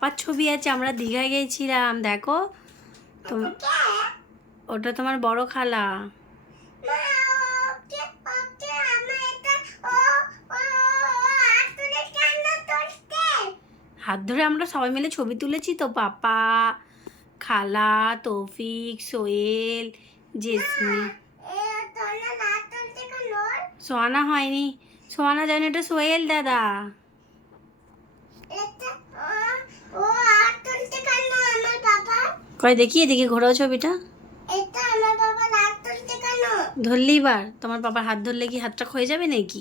পাঁচ ছবি আছে, আমরা দীঘায় গেছিলাম দেখো। তোম ওটা তোমার বড় খালা। হাত ধরে আমরা সবাই মিলে ছবি তুলেছি তো, পাপা, খালা, তৌফিক, সোহেল জেসমি সোয়ানা হয়নি। সোয়ানা জানি এটা সোহেল দাদা। কয় দেখি এদিকে ঘোরাও ছবিটা। ধরলি বার তোমার বাবার হাত ধরলে কি হাতটা ক্ষয়ে যাবে নাকি?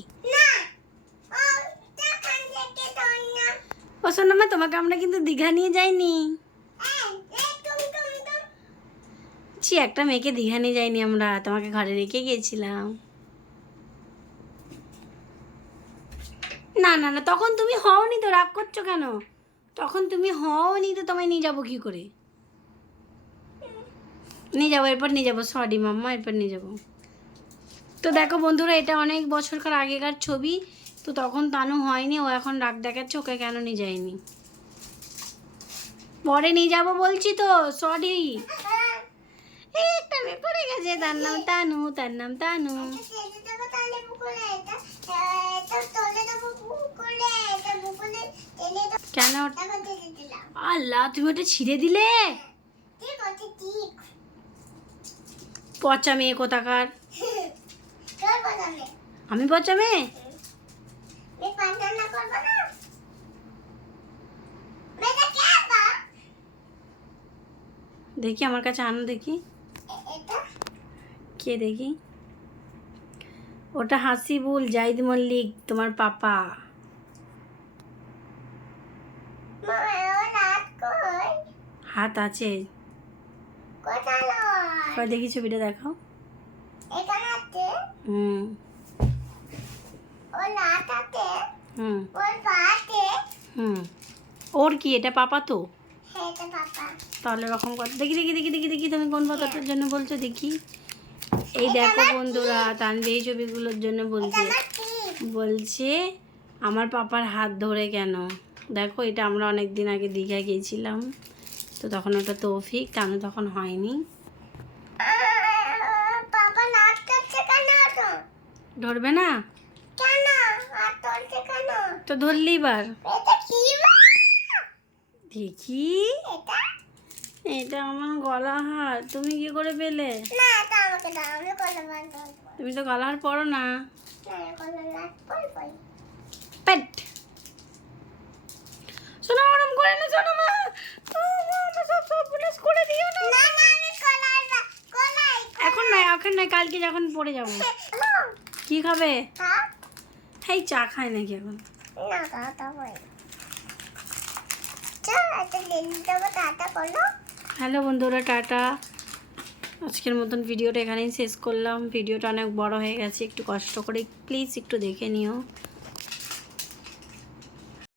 ও সোনামা তোমাকে আমরা কিন্তু দীঘা নিয়ে যাইনি। ছি একটা মেয়েকে দীঘা নিয়ে যাইনি আমরা তোমাকে ঘরে রেখে গিয়েছিলাম। না না না তখন তুমি হওনি তো রাগ করছ কেন? তখন তুমি হওনি তো তোমায় নিয়ে যাব কি করে? নিয়ে যাব এরপর নিয়ে যাব সরি মাম্মা এরপর নিয়ে যাব তো দেখো বন্ধুরা এটা অনেক বছরকার আগেকার ছবি তো তখন তানু হয়নি ও এখন রাগ দেখাচ্ছে ওকে কেন নিয়ে যায়নি পরে নিয়ে যাব বলছি তো সরি পড়ে গেছে তার নাম তানু তার নাম তানু কেন আল্লাহ তুমি ওটা ছিঁড়ে দিলে পচা মেয়ে কোথাকার? আমি পচা মেয়ে? দেখি আমার কাছে আনো দেখি। কে দেখি? ওটা হাসিবুল জাহিদ মল্লিক তোমার পাপা। হাত আছে। কয় দেখি ছবিটা দেখো এখানে আছে হুম। ও লাট হুম। ওর পাতে হুম। ওর কি? এটা পাপা তো? হ্যাঁ এটা পাপা। তাহলে এরকম কথা। দেখি দেখি দেখি দেখি দেখি তুমি কোন কথাটার জন্য বলছো দেখি। এই দেখো বন্ধুরা তানভি এই ছবিগুলোর জন্য বলছে। বলছে আমার পাপার হাত ধরে কেন? দেখো এটা আমরা অনেক দিন আগে দীঘা গিয়েছিলাম। তো তখন ওটা তৌফিক তানু তখন হয়নি পাপা নাচ করছে কেন তো ধরবে না? কেন? আর কেন? তো ধরলি বার এটা কি দেখি। এটা? এটা আমার গলা হার। তুমি কি করে পেলে? না এটা আমাকে দাও আমি বান্ধব তুমি তো গলা হার পরো না। পেট। শোনো ওরম করে না শোনো মা। ও মা, মা, সব সব পুলিশ করে দিও না। না না আমি কলাই এখন নয় এখন নয় কালকে যখন পড়ে যাব। কি খাবে? হ্যাঁ? এই চা খায় নাকি এখন? হ্যালো বন্ধুরা টাটা। আজকের মতন ভিডিওটা এখানেই শেষ করলাম। ভিডিওটা অনেক বড় হয়ে গেছে একটু কষ্ট করে প্লিজ একটু দেখে নিও।